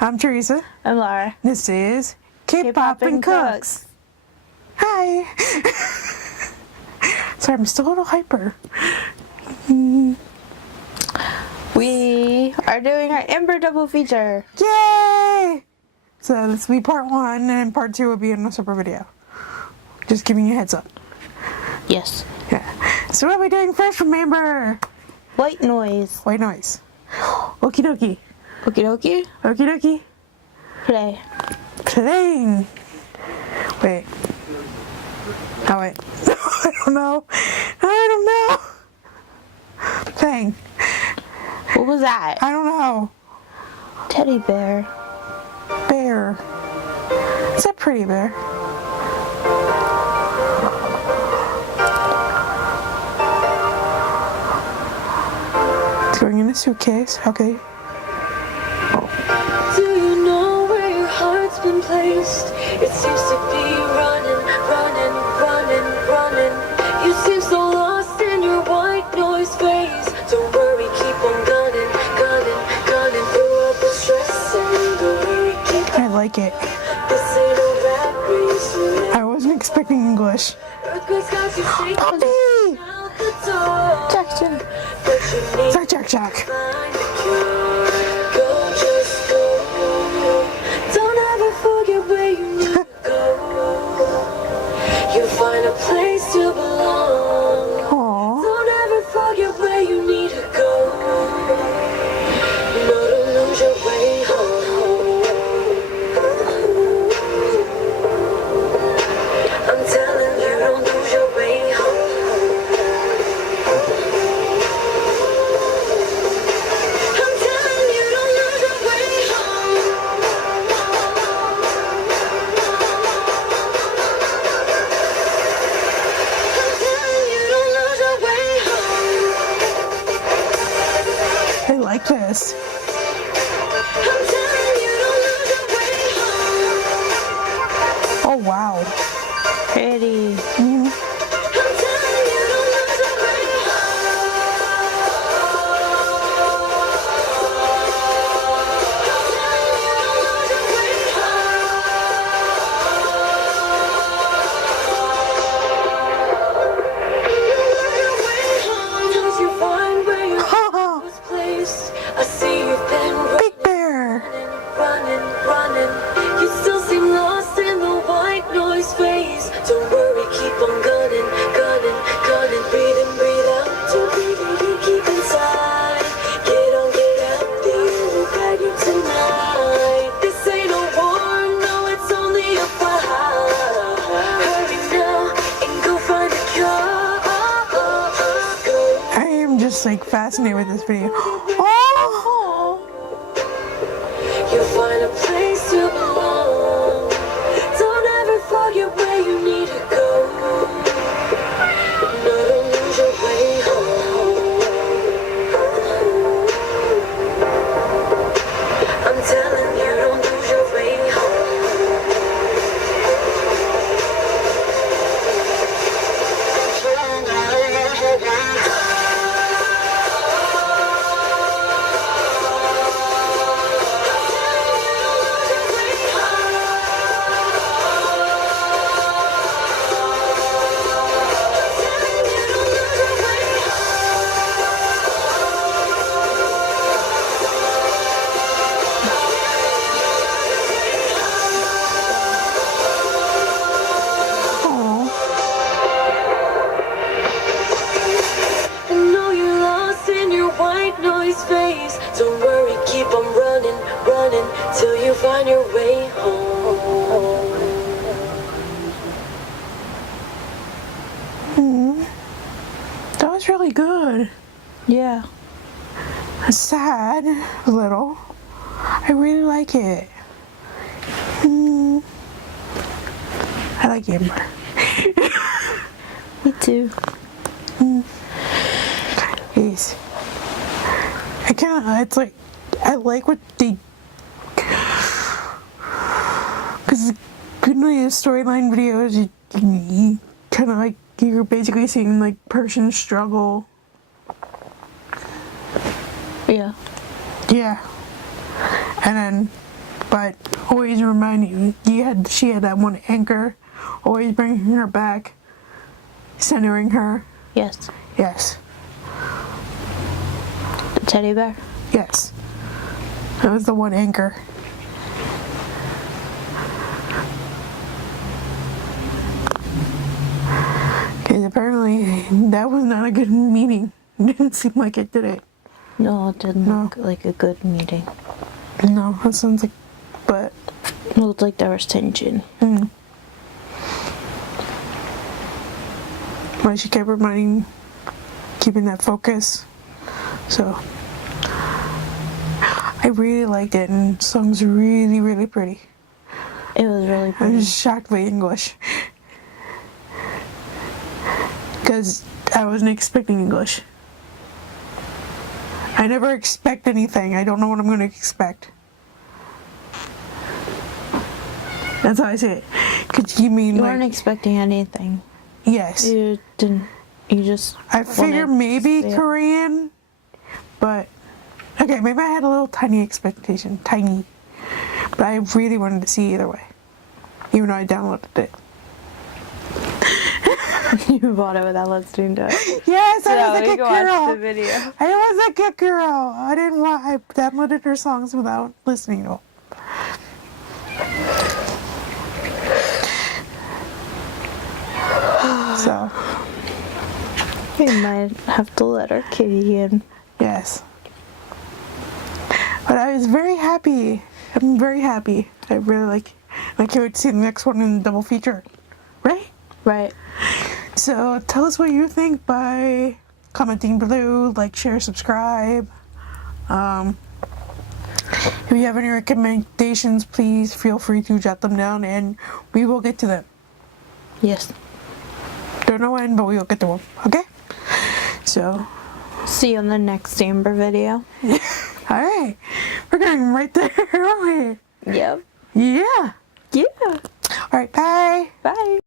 I'm Teresa. I'm Laura. This is K-Pop and Cooks. Hi. Sorry, I'm still a little hyper. We are doing our Ember double feature. Yay! So this will be part 1, and part 2 will be in a separate video. Just giving you a heads up. Yes. Yeah. So what are we doing first, remember? White noise. White noise. Okie dokie. Okie dokie. Okie dokie. Play. Playing. Wait. Oh wait. I don't know. Playing. What was that? I don't know. Teddy bear. Bear. It's a pretty bear. It's going in a suitcase. Okay. Do you know where your heart's been placed? It seems to be running, running, running, running. You seem so lost in your white noise phase. Don't worry, keep on gunning, gunning, gunning through up the stress. And don't worry, keep I like it. this ain't a rap race. I wasn't expecting English. Earthquakes got you shaking Puppy! out the door. Jackson. But you need Sorry, Jack. find a cure. Go, just go. Don't ever forget where you need to go. You'll find a place to belong. Aww. Don't ever forget where you need to go. No, don't lose your way home. I'm telling you, don't lose your way home. I'm telling you, don't lose your way home. I'm telling you, don't lose your way home. I like this. I'm telling you, don't lose your way home. Oh, wow. Pretty. I'm telling you, don't lose your way home. Once you find where your heart was placed, I see you've been Big Bear. running, running. You still seem lost in the white noise phase. Don't worry, keep on gunning, gunning, gunning. Breathe in, breathe out. Don't breathe in, you keep inside. Get on, get out. The air will guide you tonight. This ain't a war, no, it's only a fight. Hurry now and go find a cure. Go. I am just like fascinated with this video. Oh! You'll find a place to belong. Don't ever forget where you need to go. No, don't lose your way home. I'm telling you, don't lose your way Oh. I know you're lost in your white noise phase. Don't worry, keep on running, running till you find your way home. That was really good. Yeah. Sad, a little. I really like it. I like Amber. Me too. Yes. I kind of, it's like, I like what they, because good news storyline videos, you kind of like, you're basically seeing like person struggle. Yeah. Yeah. And then but always remind you, she had that one anchor, always bringing her back, centering her. Yes. Yes. The teddy bear? Yes. That was the one anchor. Okay, apparently that was not a good meeting. Didn't seem like it, did it? No, it didn't No. look like a good meeting. No, that sounds like, but It looked like there was tension. but she kept reminding, keeping that focus. So I really liked it, and the song's really, really pretty. It was really I pretty. was shocked by English. Because I wasn't expecting English. I never expect anything. I don't know what I'm going to expect. That's how I say it. Because you mean You like... weren't expecting anything. Yes. You didn't. You just. I figured maybe see it. Korean, but... Okay, maybe I had a little tiny expectation. Tiny. But I really wanted to see either way. Even though I downloaded it. You bought it without listening to it. Yes, I So was we like a can watch girl. the video. I was a good girl. I didn't want. I downloaded her songs without listening to them. So We might have to let our kitty in. yes, but I was very happy. I'm very happy. I really like. I can't wait to see the next one in the double feature. Right? Right. So tell us what you think by commenting below, like, share, subscribe. If you have any recommendations, please feel free to jot them down and we will get to them. Yes. Don't know when, but we will get to them. Okay? So, See you on the next Amber video. alright. We're going right there, aren't Yep. we? Yeah. Yeah. Alright, bye. Bye.